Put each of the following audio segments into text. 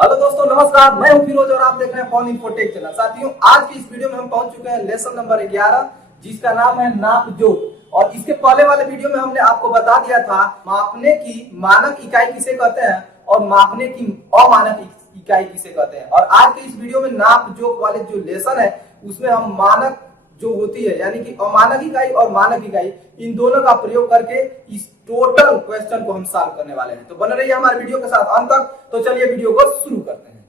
Hello दोस्तों, नमस्कार। मैं हूं फिरोज और आप देख रहे हैं फोन इन्फोटेक चैनल। साथियों, आज की इस वीडियो में हम पहुंच चुके हैं लेसन नंबर 11, जिसका नाम है नाप जोख। और इसके पहले वाले वीडियो में हमने आपको बता दिया था मापने की मानक इकाई किसे कहते हैं और मापने की अमानक इकाई किसे कहते हैं। और आज के इस वीडियो में नाप जोख वाले जो लेसन है उसमें हम मानक जो होती है यानी कि अमानक इकाई और मानक इकाई, इन दोनों का प्रयोग करके इस टोटल क्वेश्चन को हम सॉल्व करने वाले हैं। तो बने रहिए हमारे वीडियो के साथ अंत तक। तो चलिए वीडियो को शुरू करते हैं।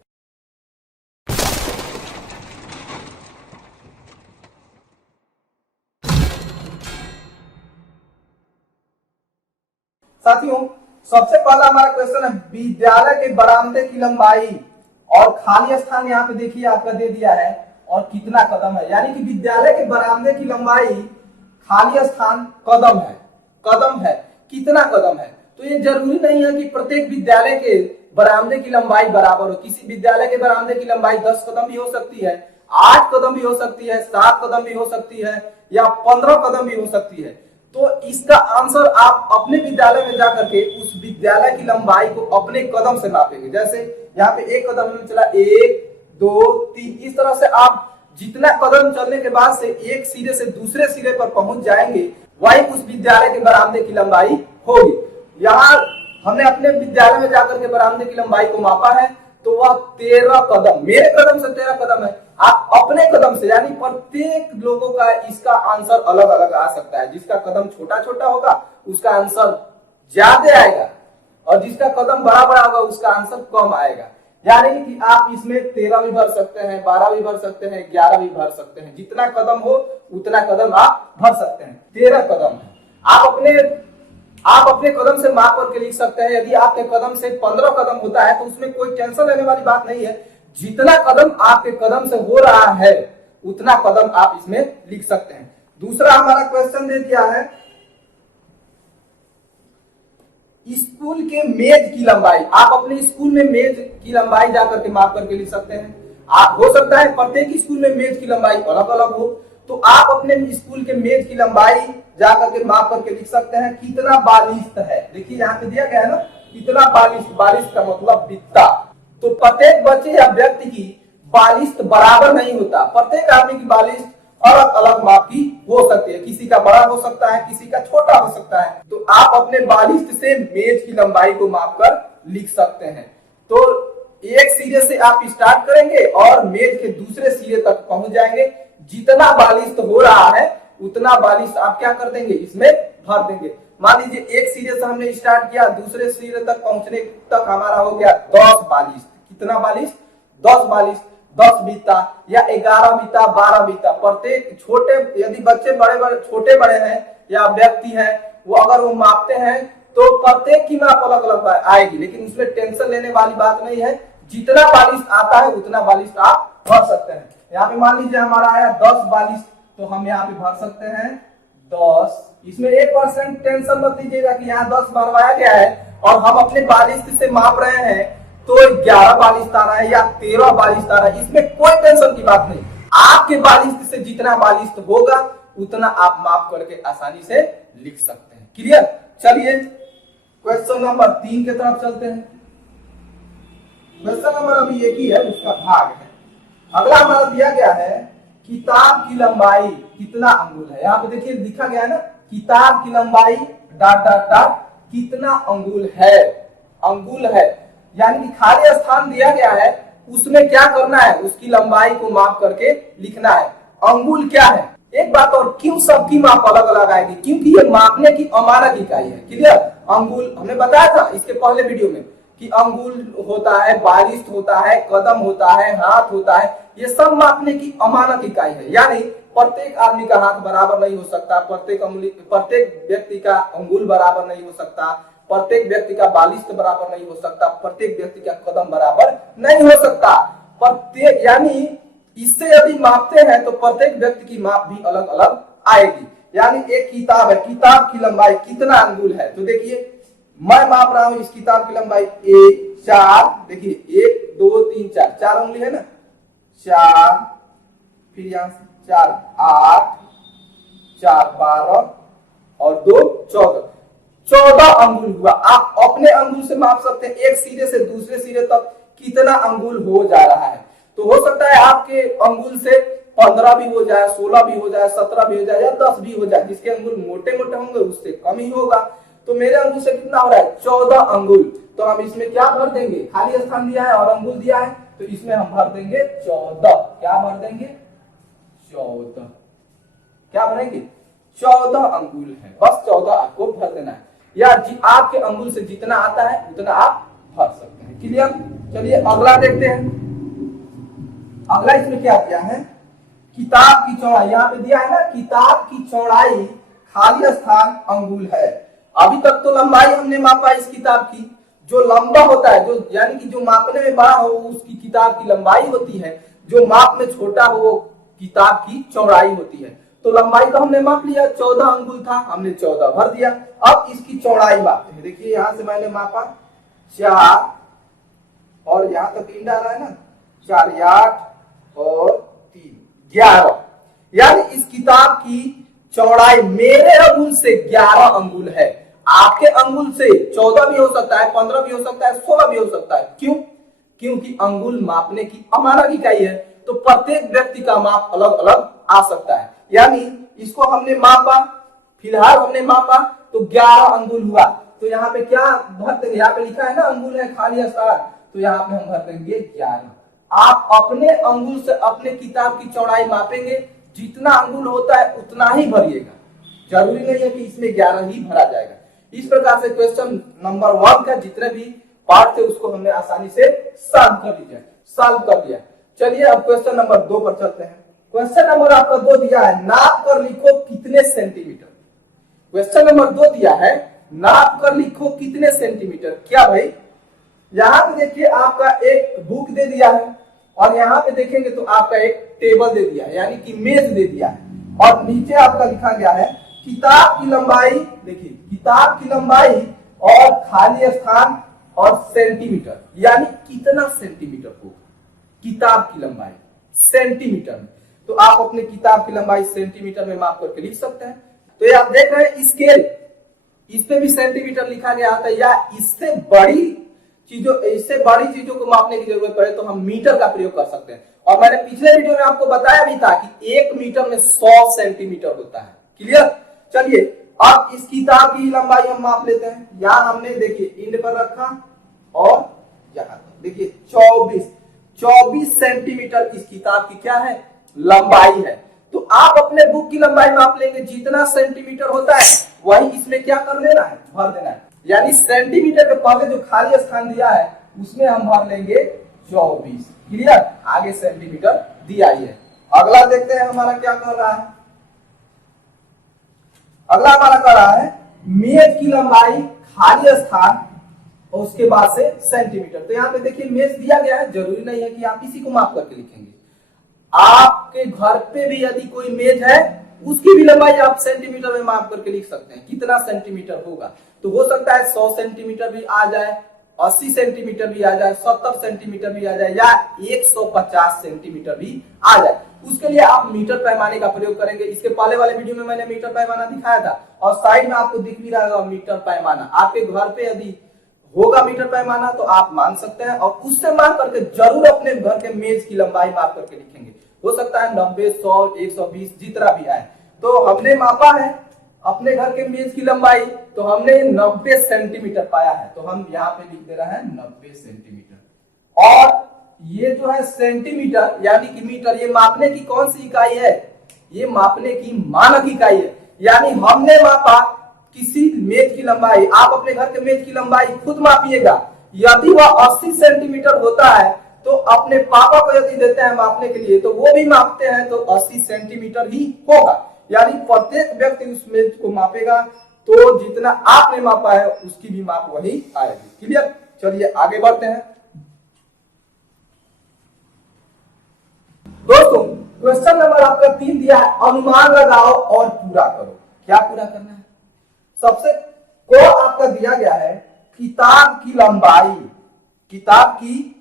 साथियों, सबसे पहला हमारा क्वेश्चन है विद्यालय के बरामदे की लंबाई और खाली स्थान यहाँ पे देखिए आपका दे दिया है और कितना कदम है। यानी कि विद्यालय के बरामदे की लंबाई, खाली स्थान कदम है कितना कदम है। तो ये जरूरी नहीं है कि प्रत्येक विद्यालय के बरामदे की लंबाई बराबर हो। किसी विद्यालय के बरामदे की लंबाई 10 कदम भी हो सकती है, 8 कदम भी हो सकती है, 7 कदम भी हो सकती है या 15 कदम भी हो सकती है। तो इसका आंसर आप अपने विद्यालय में जाकर के उस विद्यालय की लंबाई को अपने कदम से नापेंगे। जैसे यहाँ पे 1 कदम में चला, 1 2 3, इस तरह से आप जितना कदम चलने के बाद से एक सिरे से दूसरे सिरे पर पहुंच जाएंगे, वही उस विद्यालय के बरामदे की लंबाई होगी। यहाँ हमने अपने विद्यालय में जाकर के बरामदे की लंबाई को मापा है, तो वह 13 कदम, मेरे कदम से 13 कदम है। आप अपने कदम से, यानी प्रत्येक लोगों का इसका आंसर अलग अलग आ सकता है। जिसका कदम छोटा छोटा होगा उसका आंसर ज्यादा आएगा और जिसका कदम बड़ा बड़ा होगा उसका आंसर कम आएगा। यानी कि आप इसमें 13 भी भर सकते हैं, 12 भी भर सकते हैं, 11 भी भर सकते हैं। जितना कदम हो उतना कदम आप भर सकते हैं। 13 कदम है। आप अपने कदम से माप करके लिख सकते हैं। यदि आपके कदम से 15 कदम होता है तो उसमें कोई टेंशन लेने वाली बात नहीं है। जितना कदम आपके कदम से हो रहा है उतना कदम आप इसमें लिख सकते हैं। दूसरा हमारा क्वेश्चन दे दिया है स्कूल के मेज की लंबाई। आप अपने स्कूल में मेज की लंबाई जाकर के माप करके लिख सकते हैं। आप हो सकता है प्रत्येक स्कूल में मेज की लंबाई अलग अलग हो, तो आप अपने स्कूल के मेज की लंबाई जाकर के माप करके लिख सकते हैं कितना बालिश्त है। देखिए यहाँ पे दिया गया है ना, कितना बालिश्त। बालिश्त का मतलब बित्ता। तो प्रत्येक बच्चे या व्यक्ति की बालिश्त बराबर नहीं होता। प्रत्येक आदमी की बालिश्त अलग अलग माप की हो सकती है। किसी का बड़ा हो सकता है, किसी का छोटा हो सकता है। तो आप अपने बालिश्त से मेज की लंबाई को माप कर लिख सकते हैं। तो एक सिरे से आप स्टार्ट करेंगे और मेज के दूसरे सिरे तक पहुंच जाएंगे। जितना बालिश्त हो रहा है उतना बालिश्त आप क्या कर देंगे, इसमें भर देंगे। मान लीजिए एक सिरे से हमने स्टार्ट किया, दूसरे सिरे तक पहुंचने तक हमारा हो गया 10 बालिश्त। कितना बालिश्त? 10 बालिश्त। 10 बीता या 11 बीता, 12 बीता। प्रत्येक छोटे, यदि बच्चे छोटे बड़े हैं या व्यक्ति हैं, वो अगर वो मापते हैं तो प्रत्येक की माप अलग अलग आएगी। लेकिन उसमें टेंशन लेने वाली बात नहीं है। जितना बालिश्त आता है उतना बालिश्त आप भर सकते हैं। यहाँ पे मान लीजिए हमारा आया 10 बालिश्त, तो हम यहाँ पे भर सकते हैं 10। इसमें 1% टेंशन मत लीजिएगा कि यहाँ 10 भरवाया गया है और हम अपने बालिश्त से माप रहे हैं तो 11 बालिश्त आ रहा है या 13 बालिश्त आ रहा है। इसमें कोई टेंशन की बात नहीं। आपके बालिश्त से जितना बालिश्त होगा उतना आप माप करके आसानी से लिख सकते हैं। क्लियर? चलिए क्वेश्चन नंबर 3 की तरफ चलते हैं। क्वेश्चन नंबर अभी एक ही है, उसका भाग है। अगला हमारा दिया गया है किताब की लंबाई कितना अंगुल है। यहाँ पे देखिए लिखा गया है ना, किताब की लंबाई ... कितना अंगुल है। अंगुल है यानी कि खाली स्थान दिया गया है, उसमें क्या करना है, उसकी लंबाई को माप करके लिखना है। अंगुल क्या है? एक बात और, क्यों सबकी माप अलग अलग आएगी? क्योंकि ये मापने की अमानक इकाई है। क्लियर? अंगुल हमने बताया था इसके पहले वीडियो में कि अंगुल होता है, बालिश्त होता है, कदम होता है, हाथ होता है। ये सब मापने की अमानक इकाई है। यानी प्रत्येक आदमी का हाथ बराबर नहीं हो सकता, प्रत्येक व्यक्ति का अंगुल बराबर नहीं हो सकता, प्रत्येक व्यक्ति का बालिश्त बराबर नहीं हो सकता, प्रत्येक व्यक्ति का कदम बराबर नहीं हो सकता। प्रत्येक यानी इससे यदि मापते हैं तो प्रत्येक व्यक्ति की माप भी अलग अलग आएगी। यानी एक किताब है, किताब की लंबाई कितना अंगुल है? तो देखिए मैं माप रहा हूं इस किताब की लंबाई 4, देखिए 1 2 3 4, 4 उंगली है ना, 4, फिर यहां से 4 8, 4 12 और 2 14 अंगुल हुआ। आप अपने अंगुल से माप सकते हैं। एक सिरे से दूसरे सिरे तक कितना अंगुल हो जा रहा है। तो हो सकता है आपके अंगुल से 15 भी हो जाए, 16 भी हो जाए, 17 भी हो जाए या 10 भी हो जाए। जिसके अंगुल मोटे मोटे होंगे उससे कम ही होगा। तो मेरे अंगुल से कितना हो रहा है? 14 अंगुल। तो हम इसमें क्या भर देंगे? खाली स्थान दिया है और अंगुल दिया है, तो इसमें हम भर देंगे 14। क्या भर देंगे? 14। क्या भरेंगे? 14 अंगुल है, बस 14 आपको भर देना है, या आपके अंगुल से जितना आता है उतना आप भर सकते हैं। क्लियर? चलिए अगला देखते हैं। अगला इसमें क्या किया है? किताब की चौड़ाई यहाँ पे दिया है ना, किताब की चौड़ाई खाली स्थान अंगुल है। अभी तक तो लंबाई हमने मापा इस किताब की। जो लंबा होता है, जो यानी कि जो मापने में बड़ा हो उसकी किताब की लंबाई होती है, जो माप में छोटा हो वो किताब की चौड़ाई होती है। तो लंबाई तो हमने माप लिया, 14 अंगुल था, हमने 14 भर दिया। अब इसकी चौड़ाई मापते हैं। देखिए यहां से मैंने मापा 4 और यहां तक 3 डाला है ना, 4 8 और 3 11। यानी इस किताब की चौड़ाई मेरे अंगुल से 11 अंगुल है। आपके अंगुल से 14 भी हो सकता है, 15 भी हो सकता है, 16 भी हो सकता है। क्यों? क्योंकि अंगुल मापने की अमानक इकाई है, तो प्रत्येक व्यक्ति का माप अलग अलग आ सकता है। यानी इसको हमने मापा, फिलहाल हमने मापा तो 11 अंगुल हुआ। तो यहाँ पे क्या भर देंगे? यहाँ पे लिखा है ना अंगुल है खाली स्थान, तो यहाँ पे हम भर देंगे 11। आप अपने अंगुल से अपने किताब की चौड़ाई मापेंगे, जितना अंगुल होता है उतना ही भरिएगा। जरूरी नहीं है कि इसमें 11 ही भरा जाएगा। इस प्रकार से क्वेश्चन नंबर 1 का जितने भी पार्ट थे उसको हमने आसानी से सॉल्व कर दिया। चलिए अब क्वेश्चन नंबर 2 पर चलते हैं। क्वेश्चन नंबर आपका 2 दिया है, नाप कर लिखो कितने सेंटीमीटर। क्वेश्चन नंबर 2 दिया है, नाप कर लिखो कितने सेंटीमीटर। क्या भाई? यहां पे देखिए आपका एक बुक दे दिया है और यहाँ पे देखेंगे तो आपका एक टेबल दे दिया है, यानी कि मेज दे दिया है, और नीचे आपका लिखा गया है किताब की लंबाई। देखिए किताब की लंबाई और खाली स्थान और सेंटीमीटर, यानी कितना सेंटीमीटर होगा किताब की लंबाई सेंटीमीटर में। तो आप अपने किताब की लंबाई सेंटीमीटर में माप करके लिख सकते हैं। तो ये आप देख रहे हैं स्केल, इस पे भी सेंटीमीटर लिखा गया आता है, या इससे बड़ी चीजों को मापने की जरूरत पड़े तो हम मीटर का प्रयोग कर सकते हैं। और मैंने पिछले वीडियो में आपको बताया भी था कि 1 मीटर में 100 सेंटीमीटर होता है। क्लियर? चलिए अब इस किताब की लंबाई हम माप लेते हैं। यहां हमने देखिए इंड पर रखा और यहां देखिए 24 सेंटीमीटर इस किताब की क्या है? लंबाई है। तो आप अपने बुक की लंबाई माप लेंगे, जितना सेंटीमीटर होता है वही इसमें क्या कर लेना है? भर देना है। यानी सेंटीमीटर के पहले जो खाली स्थान दिया है उसमें हम भर लेंगे 24। क्लियर? आगे सेंटीमीटर दिया ही है। अगला देखते हैं हमारा क्या कर रहा है। अगला हमारा कर रहा है मेज की लंबाई खाली स्थान और उसके बाद से सेंटीमीटर। तो यहाँ पे देखिए मेज दिया गया है, जरूरी नहीं है कि आप इसी को माप करके लिखेंगे। आपके घर पे भी यदि कोई मेज है उसकी भी लंबाई आप सेंटीमीटर में माप करके लिख सकते हैं, कितना सेंटीमीटर होगा। तो हो सकता है 100 सेंटीमीटर भी आ जाए, 80 सेंटीमीटर भी आ जाए, 70 सेंटीमीटर भी आ जाए, या 150 सेंटीमीटर भी आ जाए। उसके लिए आप मीटर पैमाने का प्रयोग करेंगे। इसके पहले वाले वीडियो में मैंने मीटर पैमाना दिखाया था और साइड में आपको दिख भी रहा होगा मीटर पैमाना। आपके घर पे यदि होगा मीटर पैमाना तो आप मान सकते हैं, और उससे मान करके जरूर अपने घर के मेज की लंबाई माप करके लिखेंगे। हो सकता है 90, 100, 120 जितना भी आए। तो हमने मापा है अपने घर के मेज की लंबाई, तो हमने 90 सेंटीमीटर पाया है, तो हम यहाँ पे लिख दे रहे हैं 90 सेंटीमीटर। और ये जो है सेंटीमीटर यानी कि मीटर, ये मापने की कौन सी इकाई है? ये मापने की मानक इकाई है। यानी हमने मापा किसी मेज की लंबाई, आप अपने घर के मेज की लंबाई खुद मापिएगा। यदि वह 80 सेंटीमीटर होता है तो अपने पापा को यदि देते हैं मापने के लिए तो वो भी मापते हैं, तो 80 सेंटीमीटर ही होगा। यानी प्रत्येक व्यक्ति उस मेज को मापेगा, तो जितना आपने मापा है उसकी भी माप वही आएगी। क्लियर? चलिए आगे बढ़ते हैं। दोस्तों क्वेश्चन नंबर आपका 3 दिया है, अनुमान लगाओ और पूरा करो। क्या पूरा करना है? सबसे को आपका दिया गया है किताब की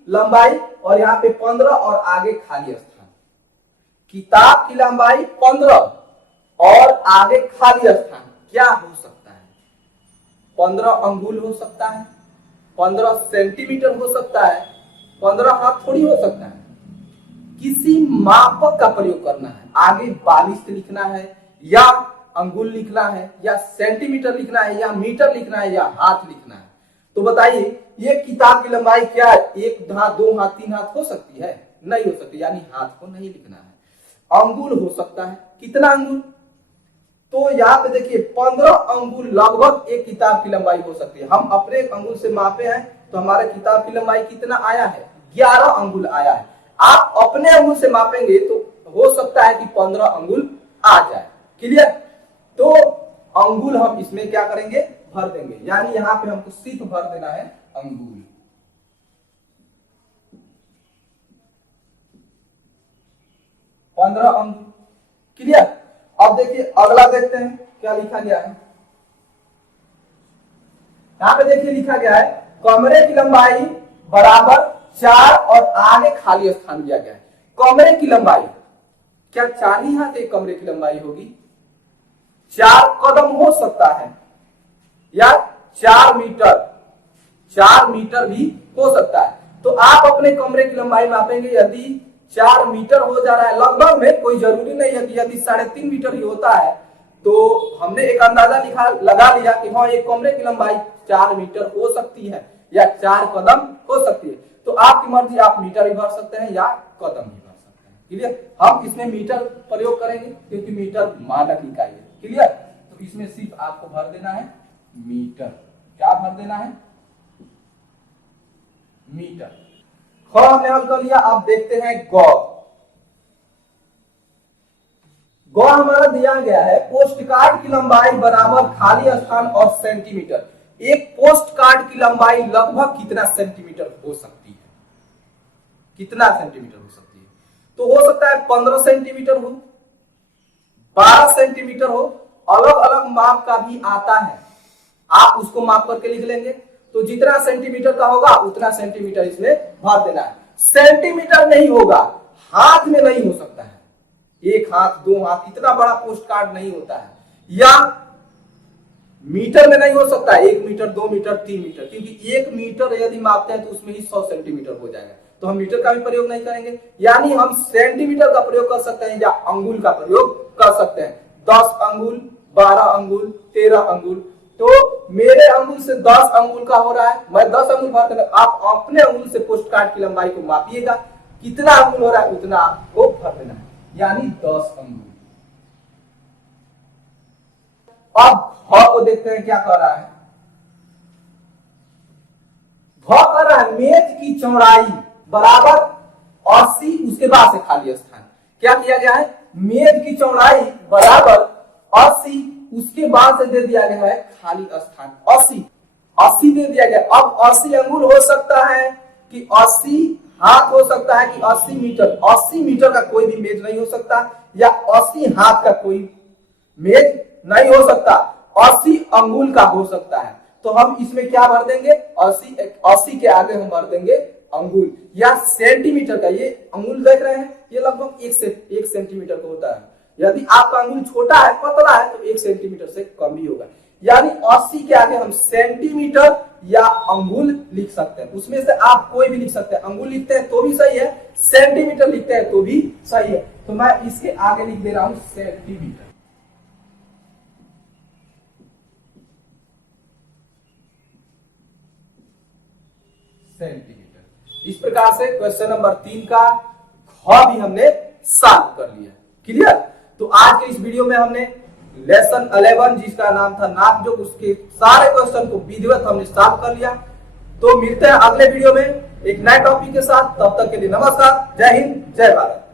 लंबाई और यहाँ पे 15 और आगे खाली स्थान। किताब की लंबाई 15 और आगे खाली स्थान क्या हो सकता है? 15 अंगुल हो सकता है, 15 सेंटीमीटर हो सकता है, 15 हाथ थोड़ी हो सकता है। किसी मापक का प्रयोग करना है, आगे 42 लिखना है या अंगुल लिखना है या सेंटीमीटर लिखना है या मीटर लिखना है या हाथ लिखना है। तो बताइए ये किताब की लंबाई क्या है? 1 हाथ, 2 हाथ, 3 हाथ हो सकती है? नहीं हो सकती, यानी हाथ को नहीं लिखना है। अंगुल हो सकता है, कितना अंगुल? तो यहाँ पे देखिए 15 अंगुल लगभग एक किताब की लंबाई हो सकती है। हम अपने अंगुल से मापे हैं तो हमारे किताब की लंबाई कितना आया है? 11 अंगुल आया है। आप अपने अंगुल से मापेंगे तो हो सकता है कि 15 अंगुल आ जाए। क्लियर? तो अंगुल हम इसमें क्या करेंगे? भर देंगे, यानी यहाँ पे हमको सिर्फ भर देना है अंगुल। पंद्रह अंगुल। क्लियर? अब देखिए अगला देखते हैं क्या लिखा गया है। यहाँ पे देखिए लिखा गया है कमरे की लंबाई बराबर 4 और आगे खाली स्थान दिया गया है। कमरे की लंबाई क्या 4 ही हाथ एक कमरे की लंबाई होगी? 4 कदम हो सकता है या 4 मीटर, 4 मीटर भी हो सकता है। तो आप अपने कमरे की लंबाई मापेंगे, यदि 4 मीटर हो जा रहा है लगभग में, कोई जरूरी नहीं है कि यदि 3.5 मीटर ही होता है तो हमने एक अंदाजा लगा लिया कि हाँ एक कमरे की लंबाई 4 मीटर हो सकती है या 4 कदम हो सकती है। तो आपकी मर्जी, आप मीटर भी भर सकते हैं या कदम भी भर सकते हैं। क्लियर? हम इसमें मीटर प्रयोग करेंगे क्योंकि मीटर मानक इकाई है। क्लियर? तो इसमें सिर्फ आपको भर देना है मीटर। क्या भर देना है? मीटर। ख हमने हल कर लिया। अब देखते हैं ग। ग हमारा दिया गया है पोस्ट कार्ड की लंबाई बराबर खाली स्थान और सेंटीमीटर। एक पोस्ट कार्ड की लंबाई लगभग कितना सेंटीमीटर हो सकती है? कितना सेंटीमीटर हो सकती है? तो हो सकता है 15 सेंटीमीटर हो, 12 सेंटीमीटर हो, अलग अलग माप का भी आता है। आप उसको माप करके लिख लेंगे। तो जितना सेंटीमीटर का होगा उतना सेंटीमीटर इसमें भर देना है। सेंटीमीटर नहीं होगा, हाथ में नहीं हो सकता है। 1 हाथ, 2 हाथ, इतना बड़ा पोस्ट कार्ड नहीं होता है। या मीटर में नहीं हो सकता है, 1 मीटर, 2 मीटर, 3 मीटर, क्योंकि 1 मीटर यदि मापते हैं तो उसमें ही 100 सेंटीमीटर हो जाएगा। तो हम मीटर का भी प्रयोग नहीं करेंगे, यानी हम सेंटीमीटर का प्रयोग कर सकते हैं या अंगुल का प्रयोग कर सकते हैं। 10 अंगुल, 12 अंगुल, 13 अंगुल। तो मेरे अंगुल से 10 अंगुल का हो रहा है, मैं 10 अंगुल भर देना। आप अपने अंगुल से पोस्ट कार्ड की लंबाई को मापिएगा, कितना अंगुल हो रहा है उतना आपको भर देना है, यानी 10 अंगुल। अब भ को देखते हैं क्या कर रहा है। भ कर रहा है मेज की चौड़ाई बराबर 80, उसके बाद से खाली स्थान। क्या किया गया है? मेज की चौड़ाई बराबर 80, उसके बाद से दे दिया गया है खाली स्थान 80 दे दिया गया। अब 80 अंगुल हो सकता है कि 80 हाथ हो सकता है कि 80 मीटर। 80 मीटर का कोई भी मेज नहीं हो सकता या 80 हाथ का कोई मेज नहीं हो सकता। 80 अंगुल का हो सकता है। तो हम इसमें क्या भर देंगे? 80 के आगे हम भर देंगे अंगुल या सेंटीमीटर का। ये अंगुल देख रहे हैं, ये लगभग 1 सेंटीमीटर का होता है। यदि आपका अंगुल छोटा है, पतला है, तो 1 सेंटीमीटर से कम ही होगा। यानी 80 के आगे हम सेंटीमीटर या अंगुल लिख सकते हैं। उसमें से आप कोई भी लिख सकते हैं। अंगुल लिखते हैं तो भी सही है, सेंटीमीटर लिखते हैं तो भी सही है। तो मैं इसके आगे लिख दे रहा हूं सेंटीमीटर। सेंटीमीटर। इस प्रकार से क्वेश्चन नंबर 3 का ख भी हमने सॉल्व कर लिया। क्लियर? तो आज के इस वीडियो में हमने लेसन 11 जिसका नाम था नाप जोक, उसके सारे क्वेश्चन को विधिवत हमने सॉल्व कर लिया। तो मिलते हैं अगले वीडियो में एक नए टॉपिक के साथ। तब तक के लिए नमस्कार, जय हिंद, जय भारत।